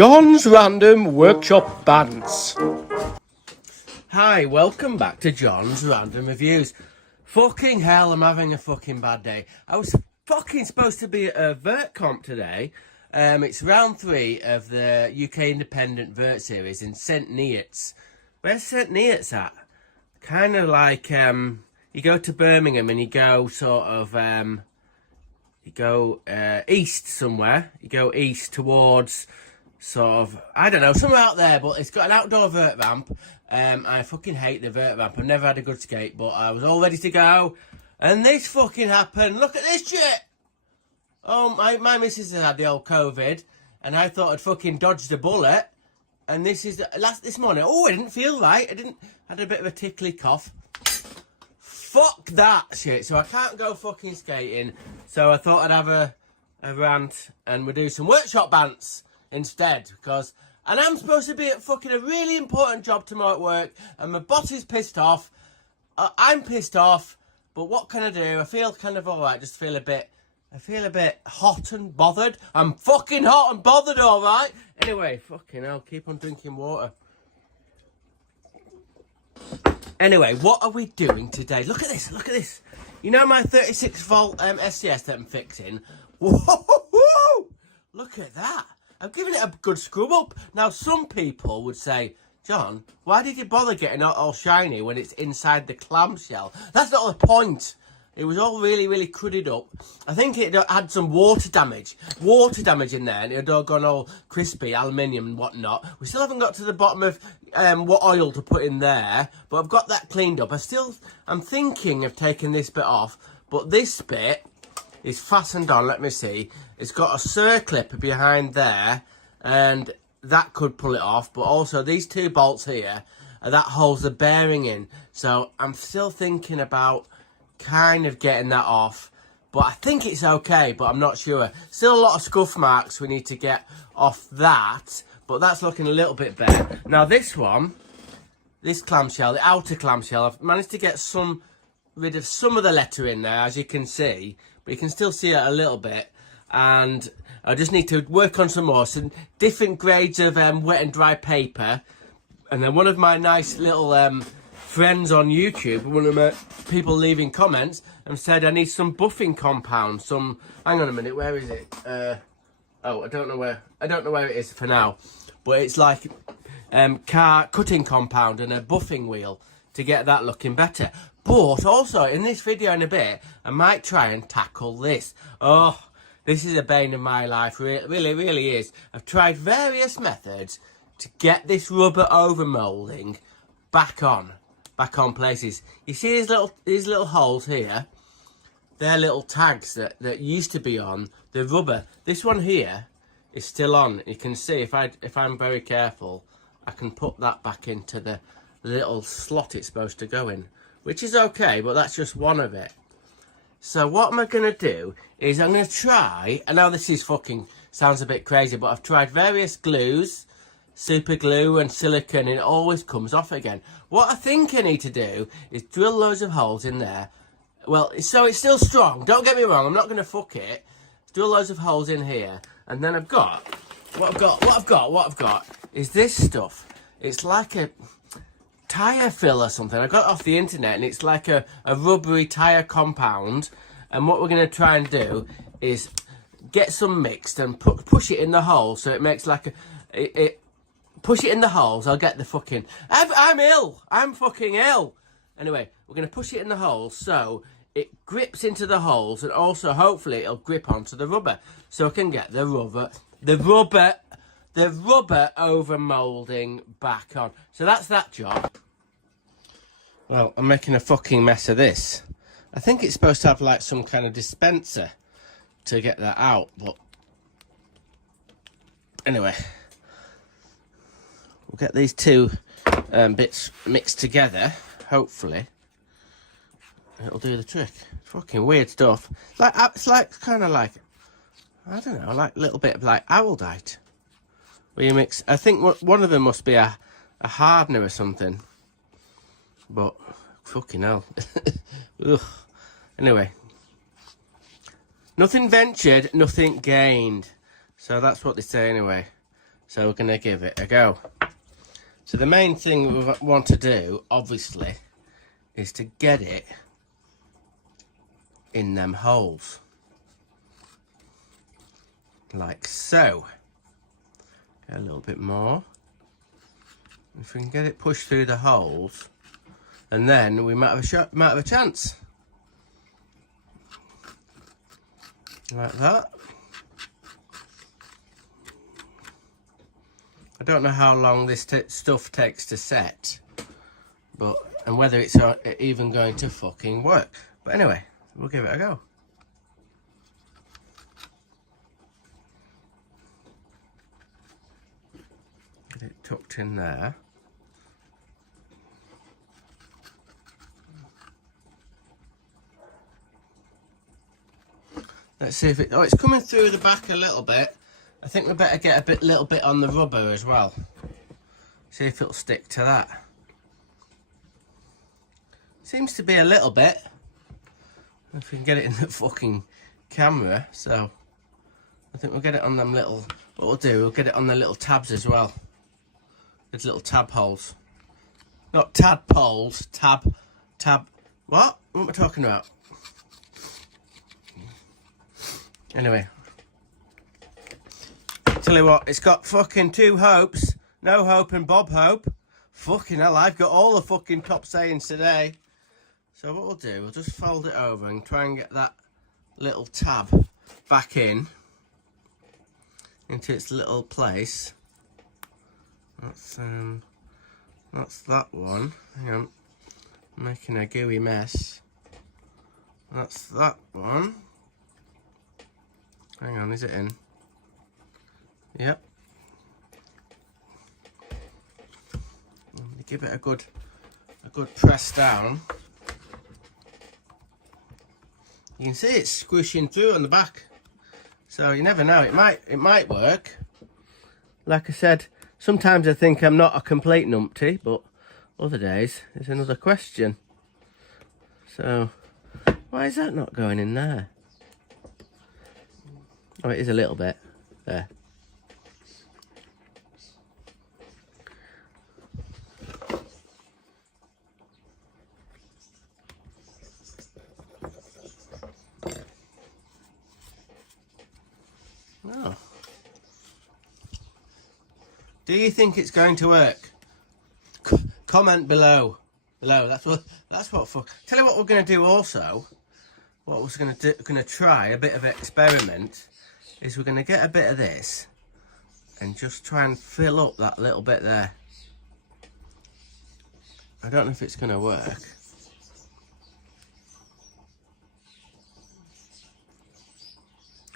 John's Random Workshop Bands. Hi, welcome back to John's Random Reviews. Fucking hell, I'm having a fucking bad day. I was fucking supposed to be at a vert comp today. It's round 3 of the UK Independent Vert Series in St Neots. Where's St Neots at? Kind of like, you go to Birmingham and you go sort of, east somewhere. You go east towards sort of, I don't know, somewhere out there, but it's got an outdoor vert ramp. I fucking hate the vert ramp. I've never had a good skate, but I was all ready to go. And this fucking happened. Look at this shit! Oh, my missus has had the old COVID, and I thought I'd fucking dodged a bullet. And this is, this morning, oh, I didn't feel right. Had a bit of a tickly cough. Fuck that shit. So I can't go fucking skating. So I thought I'd have a rant, and we'll do some workshop bands instead, because, and I'm supposed to be at fucking a really important job tomorrow at work, and my boss is pissed off. I'm pissed off, but what can I do? I feel kind of alright, I feel a bit hot and bothered. I'm fucking hot and bothered, alright? Anyway, fucking hell, keep on drinking water. Anyway, what are we doing today? Look at this. You know my 36 volt SCS that I'm fixing? Whoa! Look at that. I've given it a good scrub up. Now, some people would say, John, why did you bother getting it all shiny when it's inside the clamshell? That's not the point. It was all really, really crudded up. I think it had some water damage in there, and it had all gone all crispy, aluminium and whatnot. We still haven't got to the bottom of what oil to put in there, but I've got that cleaned up. I'm thinking of taking this bit off, but this bit is fastened on. Let me see. It's got a circlip behind there, and that could pull it off, but also these 2 bolts here, that holds the bearing in. So I'm still thinking about kind of getting that off, but I think it's okay, but I'm not sure. Still a lot of scuff marks we need to get off that, but that's looking a little bit better. Now this one, this clamshell, the outer clamshell, I've managed to get rid of some of the letter in there, as you can see, but you can still see it a little bit, and I just need to work on some different grades of wet and dry paper. And then one of my nice little friends on YouTube, one of my people leaving comments, and said I need some buffing compound. Hang on a minute, where is it? I don't know where it is for now, but it's like car cutting compound and a buffing wheel to get that looking better. But also in this video in a bit, I might try and tackle this. Oh, this is a bane of my life, really, really is. I've tried various methods to get this rubber overmolding back on places. You see these little holes here? They're little tags that used to be on the rubber. This one here is still on. You can see if I'm very careful, I can put that back into the little slot it's supposed to go in, which is okay, but that's just one of it. So what am I going to do is I'm going to try, I know this is fucking, sounds a bit crazy, but I've tried various glues, super glue and silicone, and it always comes off again. What I think I need to do is drill loads of holes in there. Well, so it's still strong, don't get me wrong, I'm not going to fuck it. Drill loads of holes in here, and then what I've got is this stuff. It's like a tyre fill or something. I got it off the internet, and it's like a rubbery tyre compound. And what we're going to try and do is get some mixed and push it in the hole, so it makes like push it in the holes. I'll get the fucking, I'm ill, I'm fucking ill. Anyway, we're going to push it in the holes so it grips into the holes, and also hopefully it'll grip onto the rubber, so I can get the rubber over moulding back on. So that's that job. Well, I'm making a fucking mess of this. I think it's supposed to have like some kind of dispenser to get that out, but anyway, we'll get these 2 bits mixed together. Hopefully it'll do the trick. Fucking weird stuff. It's like kind of like, I don't know, like a little bit of like owldite. Where you mix, I think one of them must be a hardener or something. But fucking hell. Ugh. Anyway, nothing ventured, nothing gained. So that's what they say anyway. So we're going to give it a go. So the main thing we want to do, obviously, is to get it in them holes. Like so. Get a little bit more. If we can get it pushed through the holes, and then we might have a chance. Like that. I don't know how long this stuff takes to set, and whether it's even going to fucking work. But anyway, we'll give it a go. Get it tucked in there. Let's see if it's coming through the back a little bit. I think we better get a little bit on the rubber as well. See if it'll stick to that. Seems to be a little bit. If we can get it in the fucking camera, so I think we'll get it on them little. What we'll do, we'll get it on the little tabs as well. These little tab holes. Not tadpoles, tab. What? What am I talking about? Anyway. Tell you what, it's got fucking 2 hopes. No hope and Bob Hope. Fucking hell, I've got all the fucking top sayings today. So what we'll do, we'll just fold it over and try and get that little tab back into its little place. That's that one. Hang on. I'm making a gooey mess. That's that one. Hang on, is it in? Yep. Give it a good press down. You can see it's squishing through on the back. So you never know, it might work. Like I said, sometimes I think I'm not a complete numpty, but other days it's another question. So why is that not going in there? Oh, it is a little bit there. Oh. Do you think it's going to work? Comment below. That's what. Tell you what we're going to do also. What we're going to do? Going to try a bit of an experiment. Is we're going to get a bit of this and just try and fill up that little bit there. I don't know if it's going to work.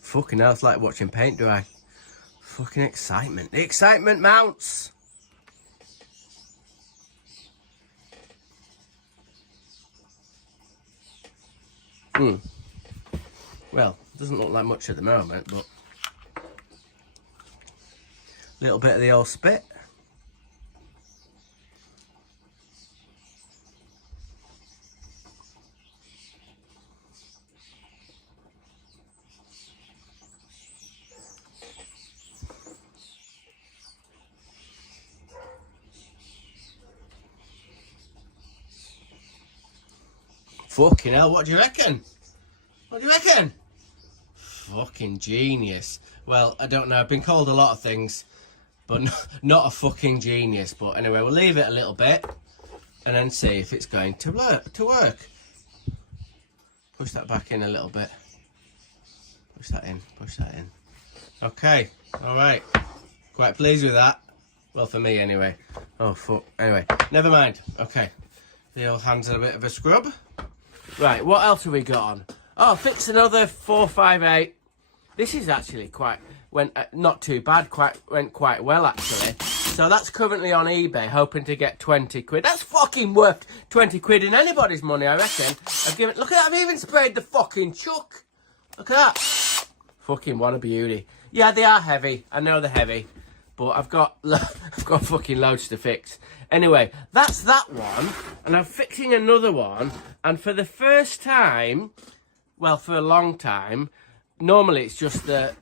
Fucking hell, it's like watching paint dry. Fucking excitement. The excitement mounts. Well, doesn't look like much at the moment, but a little bit of the old spit. Fucking hell, what do you reckon? What do you reckon? Fucking genius. Well, I don't know, I've been called a lot of things, but not a fucking genius. But anyway, we'll leave it a little bit and then see if it's going to work. Push that back in a little bit. Push that in. Okay, alright. Quite pleased with that. Well, for me anyway. Oh, fuck. Anyway, never mind. Okay. The old hand's a bit of a scrub. Right, what else have we got on? Oh, fix another 458. This is actually not too bad, went quite well actually. So that's currently on eBay, hoping to get 20 quid. That's fucking worth 20 quid in anybody's money, I reckon. Look at that, I've even sprayed the fucking chuck. Look at that. Fucking what a beauty. Yeah, they are heavy, I know they're heavy. But I've got fucking loads to fix. Anyway, that's that one. And I'm fixing another one. And for the first time, well, for a long time, normally it's just the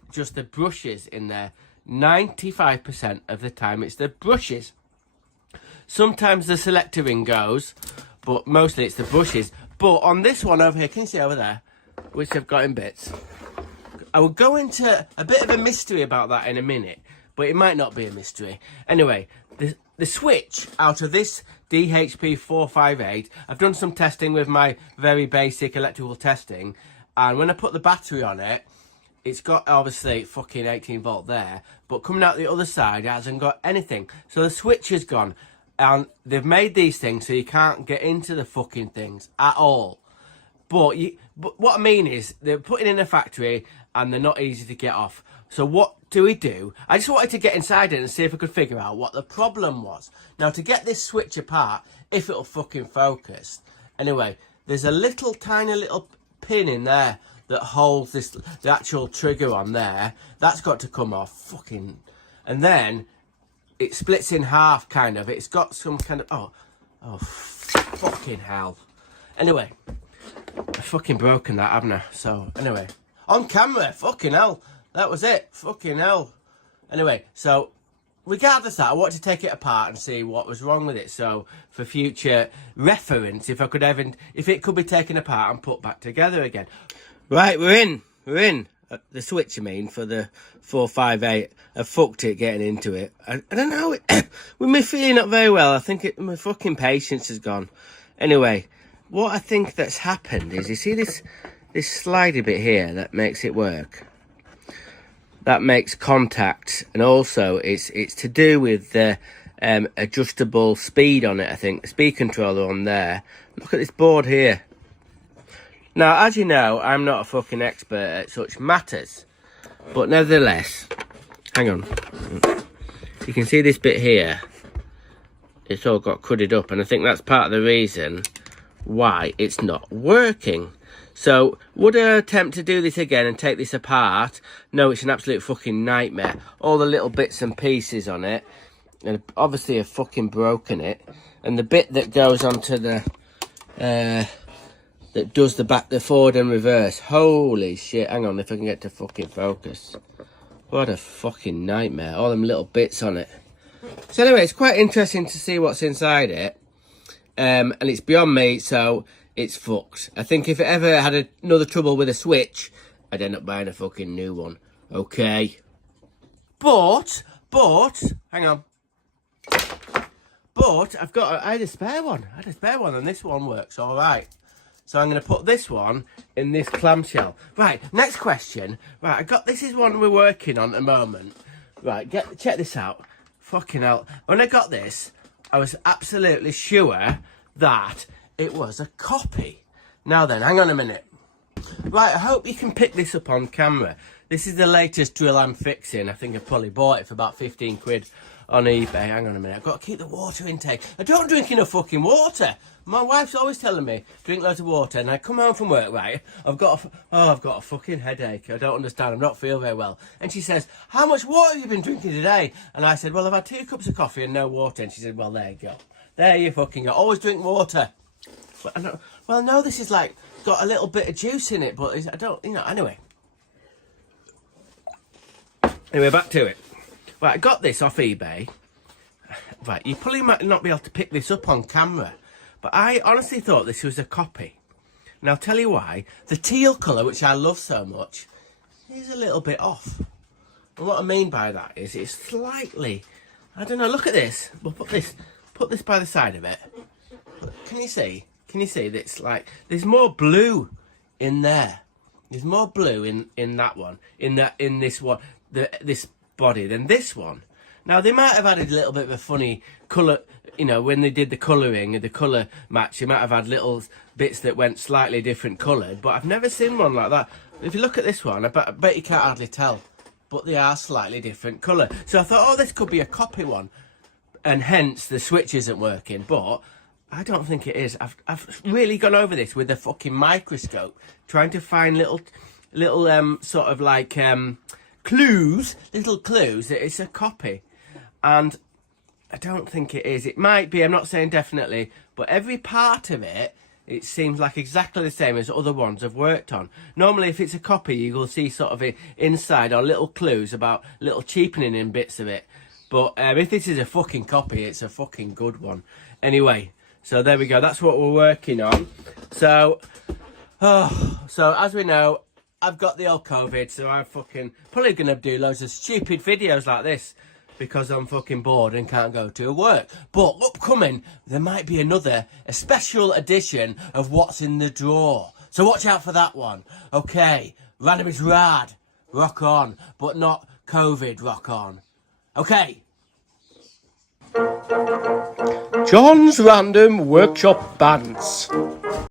brushes in there. 95% of the time it's the brushes. Sometimes the selector ring goes, but mostly it's the brushes. But on this one over here, can you see over there, which I've got in bits, I will go into a bit of a mystery about that in a minute, but it might not be a mystery. Anyway, the switch out of this DHP 458, I've done some testing with my very basic electrical testing, and when I put the battery on it, it's got obviously fucking 18 volt there, but coming out the other side it hasn't got anything. So the switch is gone, and they've made these things so you can't get into the fucking things at all. But what I mean is they're putting in a factory and they're not easy to get off. So what do we do? I just wanted to get inside it and see if I could figure out what the problem was. Now, to get this switch apart, if it'll fucking focus. Anyway, there's a little tiny little pin in there that holds the actual trigger on there. That's got to come off. Fucking. And then it splits in half, kind of. It's got some kind of. Oh, fucking hell. Anyway, I've fucking broken that, haven't I? So, anyway. On camera, fucking hell. That was it. Fucking hell. Anyway, so regardless of that, I wanted to take it apart and see what was wrong with it. So for future reference, if it could be taken apart and put back together again. Right, we're in. The switch, I mean, for the 458. I fucked it getting into it. I don't know. With me feeling not very well, I think my fucking patience has gone. Anyway, what I think that's happened is, you see this slidey bit here that makes it work? That makes contact, and also it's to do with the adjustable speed on it, I think. The speed controller on there. Look at this board here. Now, as you know, I'm not a fucking expert at such matters, but nevertheless, hang on. You can see this bit here. It's all got cudded up, and I think that's part of the reason why it's not working. So, would I attempt to do this again and take this apart? No, it's an absolute fucking nightmare. All the little bits and pieces on it, and obviously I've fucking broken it. And the bit that goes onto the, that does the forward and reverse. Holy shit, hang on if I can get to fucking focus. What a fucking nightmare, all them little bits on it. So anyway, it's quite interesting to see what's inside it. And it's beyond me, so it's fucked. I think if it ever had another trouble with a switch, I'd end up buying a fucking new one. Okay. But, hang on. But, I had a spare one. And this one works alright. So I'm going to put this one in this clamshell. Right, next question. Right, this is one we're working on at the moment. Right, check this out. Fucking hell. When I got this, I was absolutely sure that it was a copy. Now then, hang on a minute. Right, I hope you can pick this up on camera. This is the latest drill I'm fixing. I think I probably bought it for about 15 quid on eBay. Hang on a minute. I've got to keep the water intake. I don't drink enough fucking water. My wife's always telling me, drink loads of water. And I come home from work, right? I've got a fucking headache. I don't understand. I'm not feeling very well. And she says, how much water have you been drinking today? And I said, well, I've had 2 cups of coffee and no water. And she said, well, there you go. There you fucking go. Always drink water. But I know this is like got a little bit of juice in it, but I don't, anyway. Anyway, back to it. Right, I got this off eBay. Right, you probably might not be able to pick this up on camera, but I honestly thought this was a copy. And I'll tell you why. The teal colour, which I love so much, is a little bit off. And what I mean by that is it's slightly, I don't know, look at this. We'll put this by the side of it. Can you see? Can you see that it's like, there's more blue in there. There's more blue in that one, in this one, this body than this one. Now, they might have added a little bit of a funny colour, when they did the colouring and the colour match, they might have had little bits that went slightly different coloured, but I've never seen one like that. If you look at this one, I bet you can't hardly tell, but they are slightly different colour. So I thought, this could be a copy one, and hence the switch isn't working, but I don't think it is. I've really gone over this with a fucking microscope, trying to find little sort of like clues that it's a copy, and I don't think it is. It might be. I'm not saying definitely, but every part of it it seems like exactly the same as other ones I've worked on. Normally, if it's a copy, you will see sort of inside or little clues about little cheapening in bits of it. But if this is a fucking copy, it's a fucking good one. Anyway, so there we go. That's what we're working on. So, so as we know, I've got the old COVID, so I'm fucking probably going to do loads of stupid videos like this because I'm fucking bored and can't go to work. But upcoming, there might be a special edition of What's in the Drawer. So watch out for that one. Okay, random is rad. Rock on, but not COVID rock on. Okay. John's Random Workshop Bands.